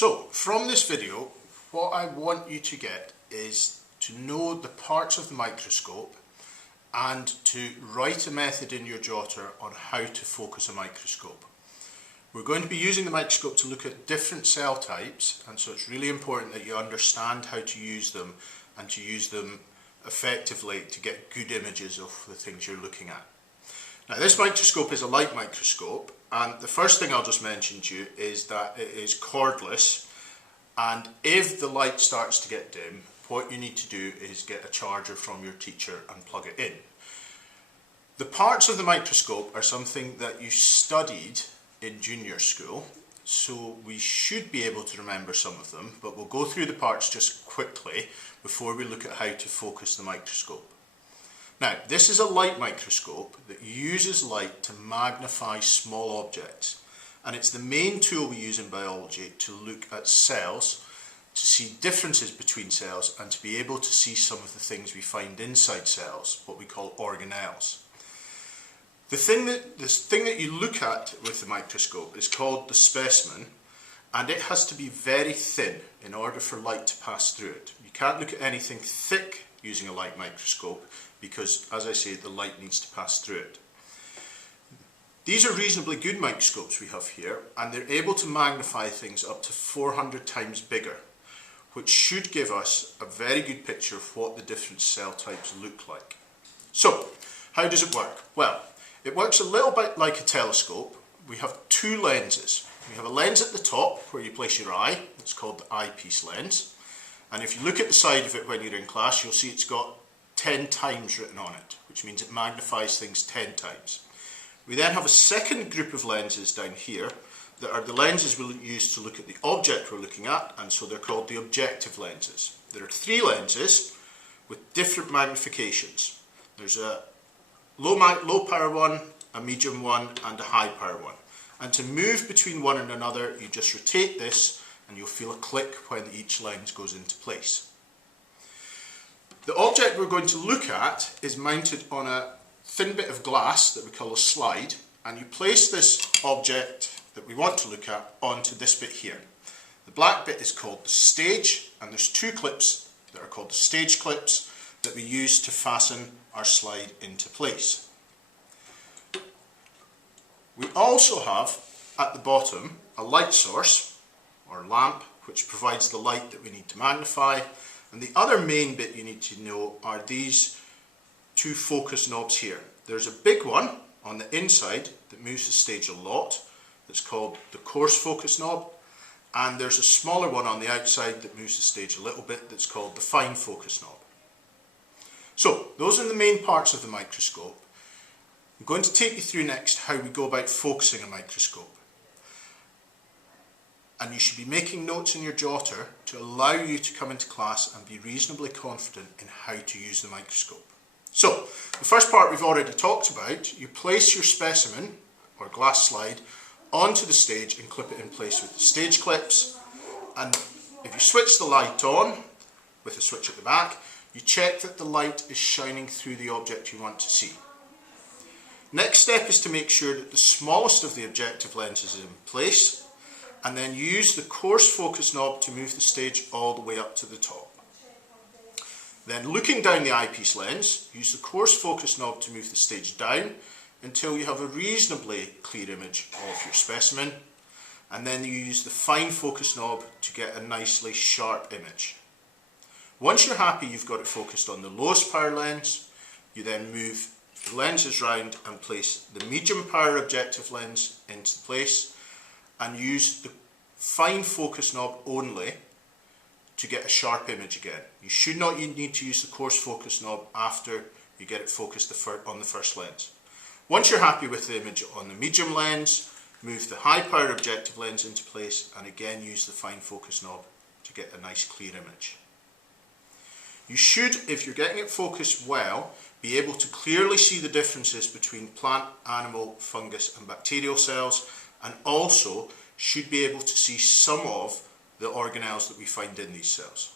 So from this video, what I want you to get is to know the parts of the microscope and to write a method in your jotter on how to focus a microscope. We're going to be using the microscope to look at different cell types, and so it's really important that you understand how to use them and to use them effectively to get good images of the things you're looking at. Now, this microscope is a light microscope, and the first thing I'll just mention to you is that it is cordless, and if the light starts to get dim, what you need to do is get a charger from your teacher and plug it in. The parts of the microscope are something that you studied in junior school, so we should be able to remember some of them, but we'll go through the parts just quickly before we look at how to focus the microscope. Now, this is a light microscope that uses light to magnify small objects, and it's the main tool we use in biology to look at cells, to see differences between cells, and to be able to see some of the things we find inside cells, what we call organelles. The thing that you look at with the microscope is called the specimen, and it has to be very thin in order for light to pass through it. You can't look at anything thick using a light microscope because, as I say, the light needs to pass through it. These are reasonably good microscopes we have here, and they're able to magnify things up to 400 times bigger, which should give us a very good picture of what the different cell types look like. So, how does it work? Well, it works a little bit like a telescope. We have two lenses. We have a lens at the top where you place your eye. It's called the eyepiece lens. And if you look at the side of it when you're in class, you'll see it's got 10 times written on it, which means it magnifies things 10 times. We then have a second group of lenses down here that are the lenses we'll use to look at the object we're looking at, and so they're called the objective lenses. There are three lenses with different magnifications. There's a low power one, a medium one, and a high power one. And to move between one and another, you just rotate this and you'll feel a click when each lens goes into place. The object we're going to look at is mounted on a thin bit of glass that we call a slide, and you place this object that we want to look at onto this bit here. The black bit is called the stage, and there's two clips that are called the stage clips that we use to fasten our slide into place. We also have at the bottom a light source or lamp which provides the light that we need to magnify, and the other main bit you need to know are these two focus knobs here. There's a big one on the inside that moves the stage a lot, that's called the coarse focus knob, and there's a smaller one on the outside that moves the stage a little bit that's called the fine focus knob. So those are the main parts of the microscope. I'm going to take you through next how we go about focusing a microscope. And you should be making notes in your jotter to allow you to come into class and be reasonably confident in how to use the microscope. So, the first part we've already talked about. You place your specimen, or glass slide, onto the stage and clip it in place with the stage clips. And if you switch the light on, with a switch at the back, you check that the light is shining through the object you want to see. Next step is to make sure that the smallest of the objective lenses is in place, and then use the coarse focus knob to move the stage all the way up to the top. Then, looking down the eyepiece lens, use the coarse focus knob to move the stage down until you have a reasonably clear image of your specimen, and then you use the fine focus knob to get a nicely sharp image. Once you're happy you've got it focused on the lowest power lens, you then move the lenses round and place the medium power objective lens into place, and use the fine focus knob only to get a sharp image again. You should not need to use the coarse focus knob after you get it focused on the first lens. Once you're happy with the image on the medium lens, move the high power objective lens into place, and again use the fine focus knob to get a nice clear image. You should, if you're getting it focused well, be able to clearly see the differences between plant, animal, fungus and bacterial cells, and also should be able to see some of the organelles that we find in these cells.